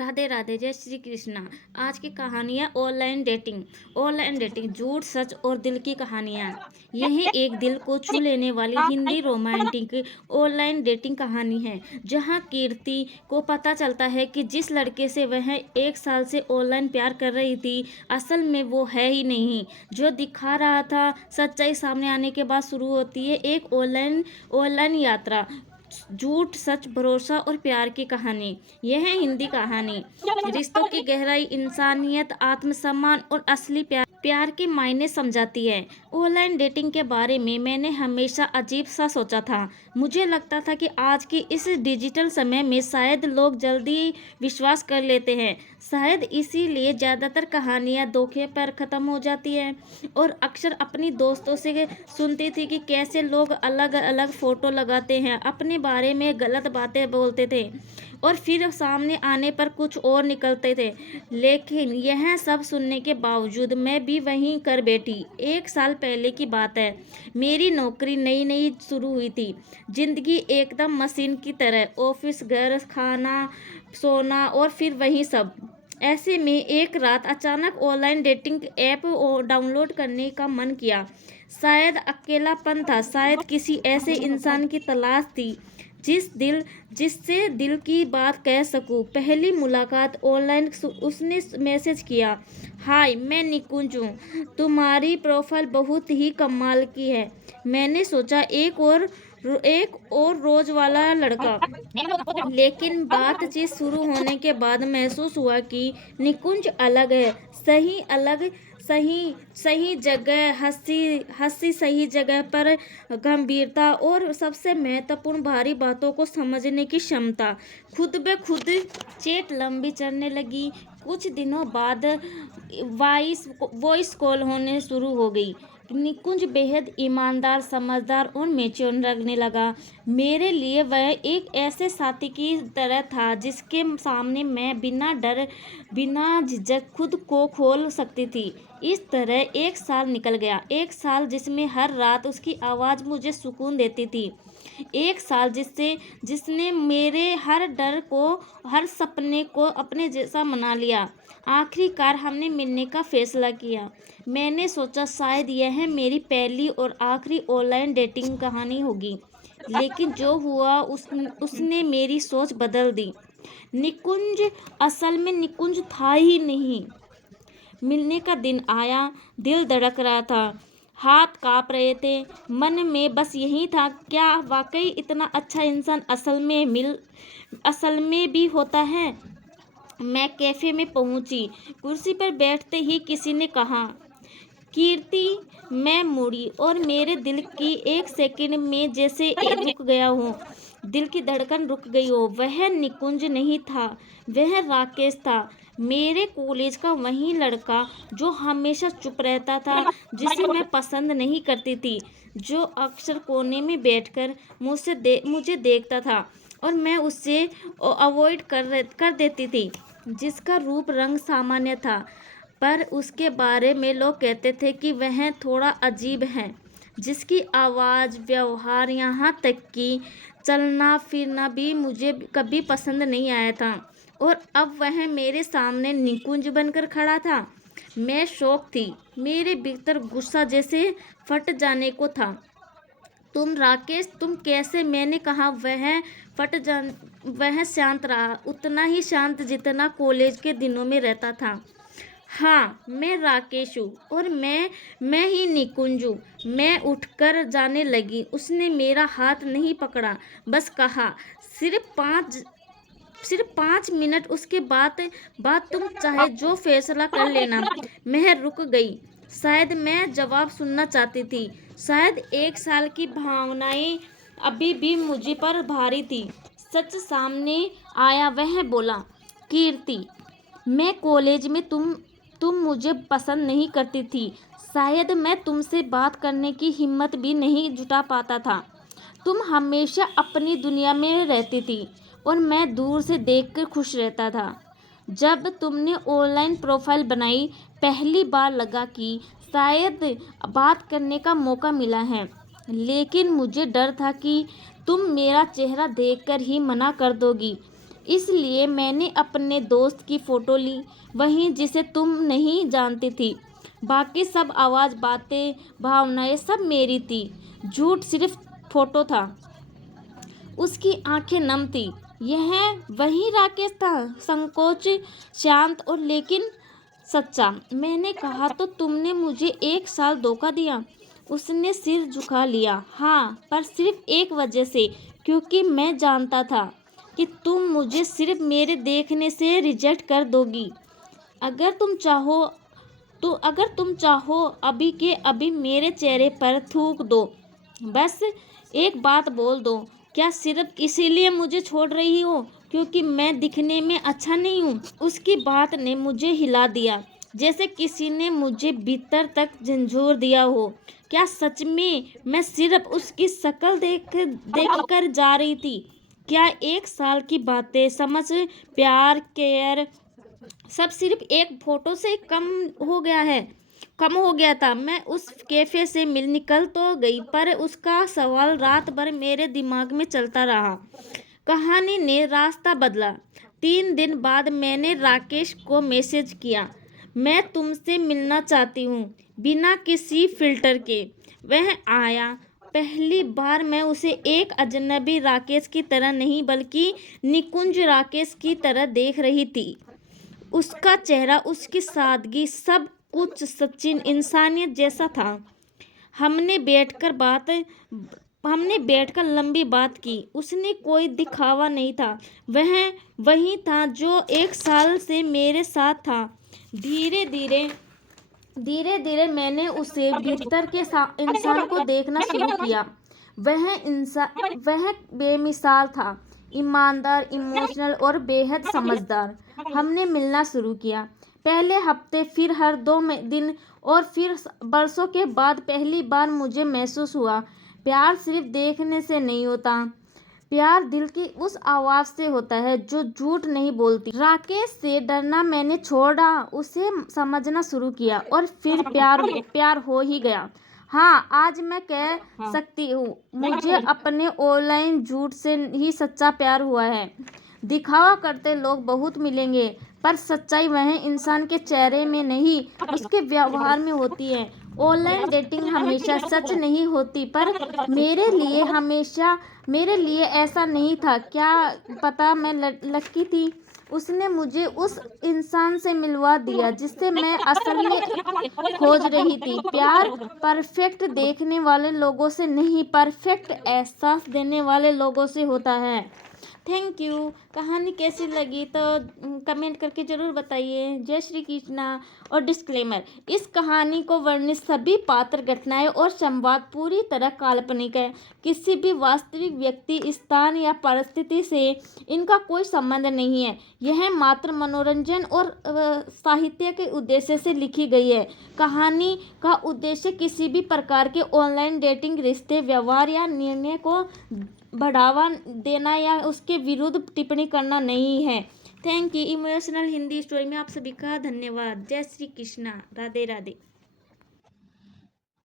राधे राधे, जय श्री कृष्णा। आज की कहानियाँ ऑनलाइन डेटिंग। ऑनलाइन डेटिंग, झूठ सच और दिल की कहानियाँ। यही एक दिल को छू लेने वाली हिंदी रोमांटिक ऑनलाइन डेटिंग कहानी है, जहां कीर्ति को पता चलता है कि जिस लड़के से वह 1 साल से ऑनलाइन प्यार कर रही थी, असल में वो है ही नहीं जो दिखा रहा था। सच्चाई सामने आने के बाद शुरू होती है एक ऑनलाइन ऑनलाइन यात्रा। झूठ सच, भरोसा और प्यार की कहानी। यह है हिंदी कहानी। रिश्तों की गहराई, इंसानियत, आत्मसम्मान और असली प्यार प्यार के मायने समझाती है। ऑनलाइन डेटिंग के बारे में मैंने हमेशा अजीब सा सोचा था। मुझे लगता था कि आज की इस डिजिटल समय में शायद लोग जल्दी विश्वास कर लेते हैं। शायद इसीलिए ज़्यादातर कहानियाँ धोखे पर ख़त्म हो जाती है। और अक्सर अपनी दोस्तों से सुनती थी कि कैसे लोग अलग अलग फ़ोटो लगाते हैं, अपने बारे में गलत बातें बोलते थे और फिर सामने आने पर कुछ और निकलते थे। लेकिन यह सब सुनने के बावजूद मैं भी वहीं कर बैठी। 1 साल पहले की बात है। मेरी नौकरी नई नई शुरू हुई थी। जिंदगी एकदम मशीन की तरह, ऑफिस, घर, खाना, सोना और फिर वही सब। ऐसे में एक रात अचानक ऑनलाइन डेटिंग ऐप डाउनलोड करने का मन किया। शायद अकेलापन था, शायद किसी ऐसे इंसान की तलाश थी जिससे दिल की बात कह सकूं। पहली मुलाकात ऑनलाइन, उसने मैसेज किया, हाय मैं निकुंज हूँ, तुम्हारी प्रोफाइल बहुत ही कमाल की है। मैंने सोचा एक और रोज वाला लड़का। लेकिन बातचीत शुरू होने के बाद महसूस हुआ कि निकुंज अलग है। सही सही जगह हंसी हंसी, सही जगह पर गंभीरता और सबसे महत्वपूर्ण भारी बातों को समझने की क्षमता। खुद ब खुद चैट लंबी चलने लगी। कुछ दिनों बाद वॉइस कॉल होने शुरू हो गई। निकुंज बेहद ईमानदार, समझदार और मैच्योर लगने लगा। मेरे लिए वह एक ऐसे साथी की तरह था जिसके सामने मैं बिना डर, बिना झिझक खुद को खोल सकती थी। इस तरह 1 साल निकल गया। 1 साल जिसमें हर रात उसकी आवाज़ मुझे सुकून देती थी। 1 साल जिसने मेरे हर डर को, हर सपने को अपने जैसा मना लिया। आखिरकार हमने मिलने का फैसला किया। मैंने सोचा शायद यह मेरी पहली और आखिरी ऑनलाइन डेटिंग कहानी होगी। लेकिन जो हुआ उसने मेरी सोच बदल दी। निकुंज असल में निकुंज था ही नहीं। मिलने का दिन आया, दिल धड़क रहा था, हाथ कांप रहे थे। मन में बस यही था, क्या वाकई इतना अच्छा इंसान असल में भी होता है। मैं कैफे में पहुंची। कुर्सी पर बैठते ही किसी ने कहा, कीर्ति। मैं मुड़ी और मेरे दिल की 1 सेकंड में जैसे रुक गया हो, दिल की धड़कन रुक गई हो। वह निकुंज नहीं था, वह राकेश था। मेरे कॉलेज का वही लड़का जो हमेशा चुप रहता था, जिसे मैं पसंद नहीं करती थी, जो अक्सर कोने में बैठकर मुझे देखता था और मैं उससे अवॉइड कर देती थी। जिसका रूप रंग सामान्य था, पर उसके बारे में लोग कहते थे कि वह थोड़ा अजीब है। जिसकी आवाज़, व्यवहार, यहाँ तक कि चलना फिरना भी मुझे कभी पसंद नहीं आया था। और अब वह मेरे सामने निकुंज बनकर खड़ा था। मैं शॉक थी। मेरे भीतर गुस्सा जैसे फट जाने को था। तुम राकेश, तुम कैसे? मैंने कहा। वह शांत रहा, उतना ही शांत जितना कॉलेज के दिनों में रहता था। हाँ, मैं राकेश हूँ और मैं ही निकुंज हूँ। मैं उठकर जाने लगी। उसने मेरा हाथ नहीं पकड़ा, बस कहा, सिर्फ 5 मिनट, उसके बाद तुम चाहे जो फैसला कर लेना। मैं रुक गई। शायद मैं जवाब सुनना चाहती थी, शायद 1 साल की भावनाएं अभी भी मुझ पर भारी थी। सच सामने आया। वह बोला, कीर्ति, मैं कॉलेज में तुम मुझे पसंद नहीं करती थी। शायद मैं तुमसे बात करने की हिम्मत भी नहीं जुटा पाता था। तुम हमेशा अपनी दुनिया में रहती थी और मैं दूर से देखकर खुश रहता था। जब तुमने ऑनलाइन प्रोफाइल बनाई, पहली बार लगा कि शायद बात करने का मौका मिला है। लेकिन मुझे डर था कि तुम मेरा चेहरा देखकर ही मना कर दोगी। इसलिए मैंने अपने दोस्त की फ़ोटो ली, वही जिसे तुम नहीं जानती थी। बाकी सब आवाज़, बातें, भावनाएं सब मेरी थी। झूठ सिर्फ फ़ोटो था। उसकी आंखें नम थी। यह वही राकेश था, संकोच, शांत और लेकिन सच्चा। मैंने कहा, तो तुमने मुझे 1 साल धोखा दिया। उसने सिर झुका लिया। हाँ, पर सिर्फ एक वजह से, क्योंकि मैं जानता था कि तुम मुझे सिर्फ मेरे देखने से रिजेक्ट कर दोगी। अगर तुम चाहो अगर तुम चाहो अभी के अभी मेरे चेहरे पर थूक दो। बस एक बात बोल दो, क्या सिर्फ इसीलिए मुझे छोड़ रही हो क्योंकि मैं दिखने में अच्छा नहीं हूँ? उसकी बात ने मुझे हिला दिया, जैसे किसी ने मुझे भीतर तक झंझोर दिया हो। क्या सच में मैं सिर्फ उसकी शक्ल देख कर जा रही थी? क्या 1 साल की बातें, समझ, प्यार, केयर सब सिर्फ एक फोटो से कम हो गया था? मैं उस कैफे से निकल तो गई, पर उसका सवाल रात भर मेरे दिमाग में चलता रहा। कहानी ने रास्ता बदला। 3 दिन बाद मैंने राकेश को मैसेज किया, मैं तुमसे मिलना चाहती हूँ, बिना किसी फिल्टर के। वह आया। पहली बार मैं उसे एक अजनबी राकेश की तरह नहीं, बल्कि निकुंज राकेश की तरह देख रही थी। उसका चेहरा, उसकी सादगी, सब कुछ सचिन इंसानियत जैसा था। हमने बैठकर लंबी बात की। उसने कोई दिखावा नहीं था। वह वही था जो 1 साल से मेरे साथ था। धीरे धीरे मैंने उसे भीतर के इंसान को देखना शुरू किया। वह बेमिसाल था, ईमानदार, इमोशनल और बेहद समझदार। हमने मिलना शुरू किया। पहले हफ्ते, फिर हर 2 दिन, और फिर बरसों के बाद पहली बार मुझे महसूस हुआ, प्यार सिर्फ देखने से नहीं होता। प्यार दिल की उस आवाज़ से होता है जो झूठ नहीं बोलती। राकेश से डरना मैंने छोड़ा, उसे समझना शुरू किया, और फिर प्यार हो ही गया। हाँ, आज मैं कह सकती हूँ, मुझे अपने ऑनलाइन झूठ से ही सच्चा प्यार हुआ है। दिखावा करते लोग बहुत मिलेंगे, पर सच्चाई वह इंसान के चेहरे में नहीं, उसके व्यवहार में होती है। ऑनलाइन डेटिंग हमेशा सच नहीं होती, पर मेरे लिए ऐसा नहीं था। क्या पता मैं लकी थी। उसने मुझे उस इंसान से मिलवा दिया जिससे मैं असल में खोज रही थी। प्यार परफेक्ट देखने वाले लोगों से नहीं, परफेक्ट एहसास देने वाले लोगों से होता है। Thank you. कहानी कैसी लगी तो कमेंट करके ज़रूर बताइए। जय श्री कृष्णा। और डिस्क्लेमर, इस कहानी को वर्णित सभी पात्र, घटनाएं और संवाद पूरी तरह काल्पनिक है। किसी भी वास्तविक व्यक्ति, स्थान या परिस्थिति से इनका कोई संबंध नहीं है। यह मात्र मनोरंजन और साहित्य के उद्देश्य से लिखी गई है। कहानी का उद्देश्य किसी भी प्रकार के ऑनलाइन डेटिंग रिश्ते, व्यवहार या निर्णय को बढ़ावा देना या उसके विरुद्ध टिप्पणी करना नहीं है। Thank you. Emotional Hindi story में आप सभी का धन्यवाद। जय श्री कृष्णा। राधे राधे।